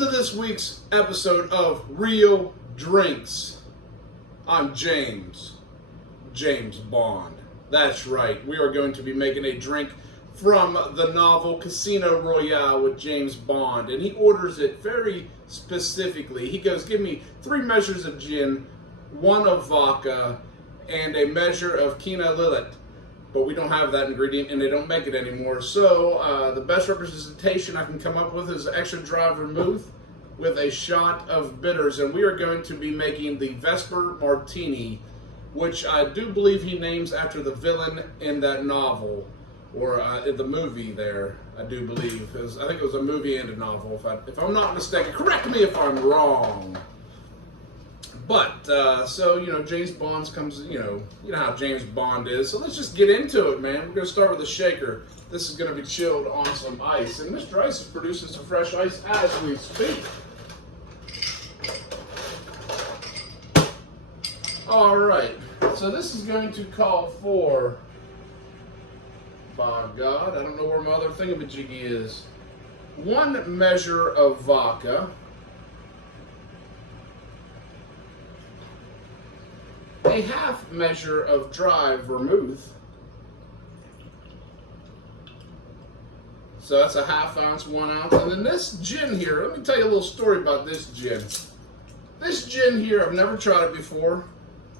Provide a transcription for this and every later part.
to this week's episode of Real Drinks. I'm James Bond. That's right, we are going to be making a drink from the novel Casino Royale with James Bond, and he orders it very specifically. He goes, give me 3 measures of gin, 1 of vodka, and a measure of Kina Lillet. But we don't have that ingredient and they don't make it anymore. So the best representation I can come up with is extra dry vermouth with a shot of bitters. And we are going to be making the Vesper Martini, which I do believe he names after the villain in that novel, or in the movie there, I do believe. Because I think it was a movie and a novel, if I'm not mistaken. Correct me if I'm wrong. But, so, you know, James Bond comes, you know how James Bond is. So let's just get into it, man. We're going to start with a shaker. This is going to be chilled on some ice. And Mr. Ice is producing some fresh ice as we speak. All right. So this is going to call for, by God, I don't know where my other thingamajiggy is. 1 measure of vodka. A half measure of dry vermouth. So that's a ½ ounce, 1 ounce. And then this gin here, let me tell you a little story about this gin. This gin here, I've never tried it before.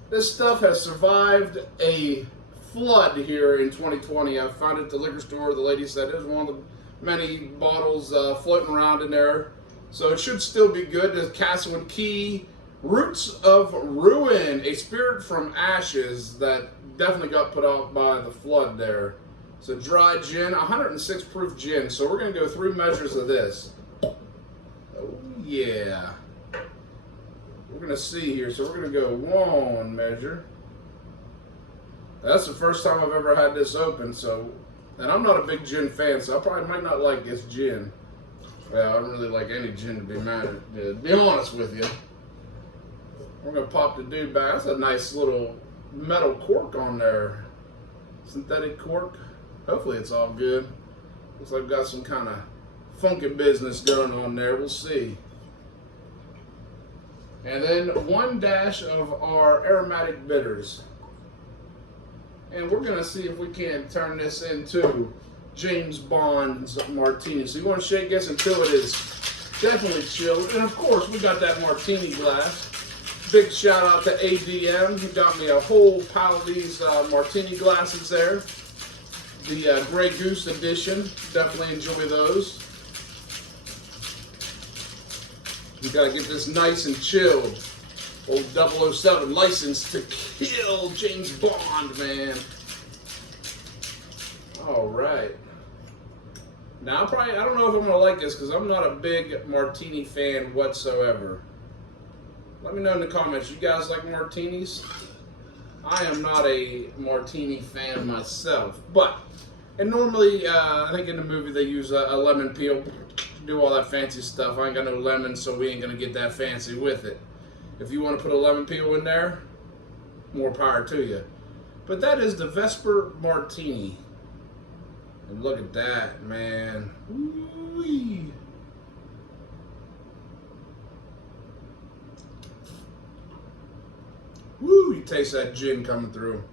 This stuff has survived a flood here in 2020. I found it at the liquor store. The lady said it was one of the many bottles floating around in there. So it should still be good. There's Castle and Key. Roots of Ruin, a spirit from ashes that definitely got put out by the flood there. So dry gin, 106 proof gin. So we're going to go 3 measures of this. Oh yeah. We're going to see here. So we're going to go 1 measure. That's the first time I've ever had this open. So, and I'm not a big gin fan, so I probably might not like this gin. Well, I don't really like any gin, to be honest with you. We're going to pop the dude back. That's a nice little metal cork on there. Synthetic cork. Hopefully it's all good. Looks like I've got some kind of funky business going on there. We'll see. And then 1 dash of our aromatic bitters. And we're going to see if we can turn this into James Bond's martini. So you want to shake this until it is definitely chilled. And of course, we got that martini glass. Big shout out to ADM, who got me a whole pile of these martini glasses there. The Grey Goose edition, definitely enjoy those. We gotta get this nice and chilled. Old 007 license to kill James Bond, man. All right. Now I don't know if I'm gonna like this because I'm not a big martini fan whatsoever. Let me know in the comments, you guys like martinis? I am not a martini fan myself, and normally, I think in the movie they use a lemon peel, do all that fancy stuff. I ain't got no lemon, so we ain't gonna get that fancy with it. If you wanna put a lemon peel in there, more power to you. But that is the Vesper Martini. And look at that, man. Ooh-wee. Woo, you taste that gin coming through.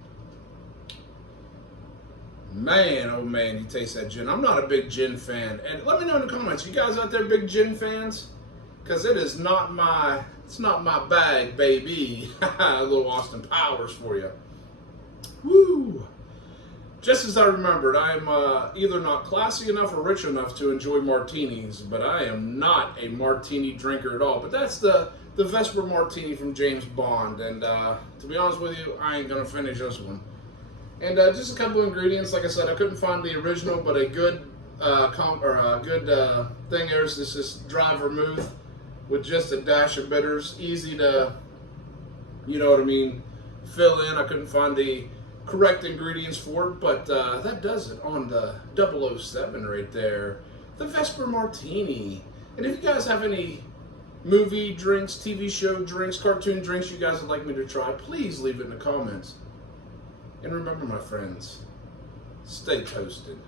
Man, oh man, you taste that gin. I'm not a big gin fan. And let me know in the comments, you guys out there big gin fans? Because it's not my bag, baby. A little Austin Powers for you. Woo. Just as I remembered, I am either not classy enough or rich enough to enjoy martinis, but I am not a martini drinker at all. But that's the Vesper Martini from James Bond, and to be honest with you, I ain't gonna finish this one. And just a couple ingredients. Like I said, I couldn't find the original, but a good thing here is this is dry vermouth with just a dash of bitters, easy to, you know what I mean, fill in. I couldn't find the correct ingredients for it, but that does it on the 007 right there, the Vesper Martini. And if you guys have any movie drinks, TV show drinks, cartoon drinks you guys would like me to try, please leave it in the comments. And remember, my friends, stay toasted.